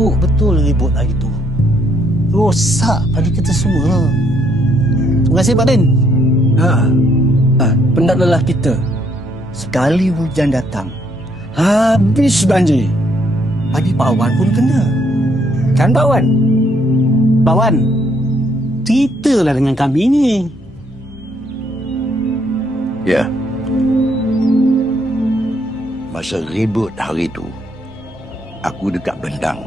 Teruk betul ribut hari tu. Rosak pada kita semua. Terima kasih Pak Din. Penat lelah kita. Sekali hujan datang, habis banjir. Pagi Pak Wan pun kena. Kan Pak Wan? Pak Wan, ceritalah dengan kami ni. Ya. Masa ribut hari tu, aku dekat Bendang.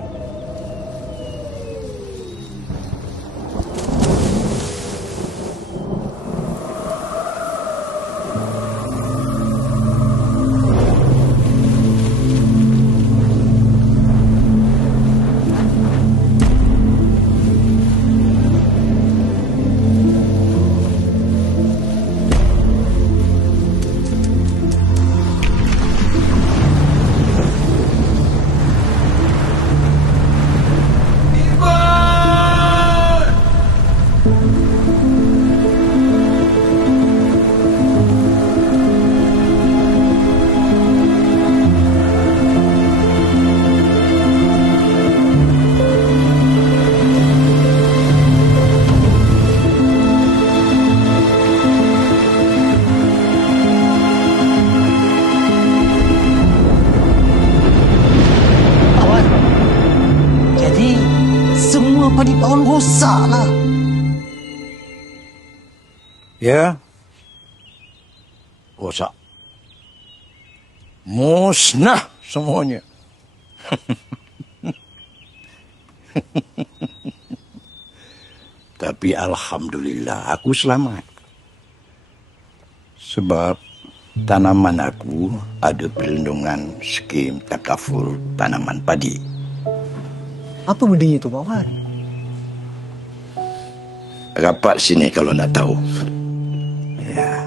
Padi Pak Wan rosak lah. Ya. Rosak. Musnah semuanya. Tapi alhamdulillah aku selamat. Sebab tanaman aku ada perlindungan skim takaful tanaman padi. Apa bendanya tu Pak Wan? Rapat sini kalau nak tahu. Ya.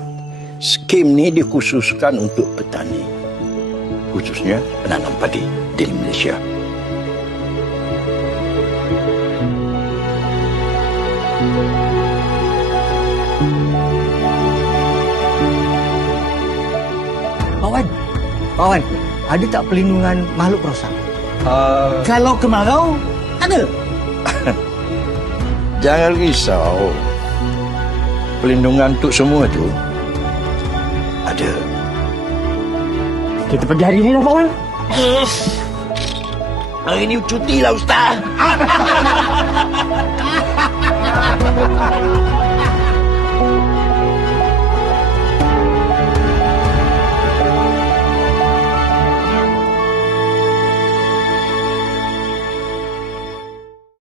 Skim ni dikhususkan untuk petani. Khususnya penanam padi di Malaysia. Pak Wan, ada tak perlindungan makhluk rosak? Kalau kemarau, ada. Jangan risau. Perlindungan untuk semua tu ada. Kita pergi hari ni lah Pak Wan. Hari ni cuti lah Ustaz.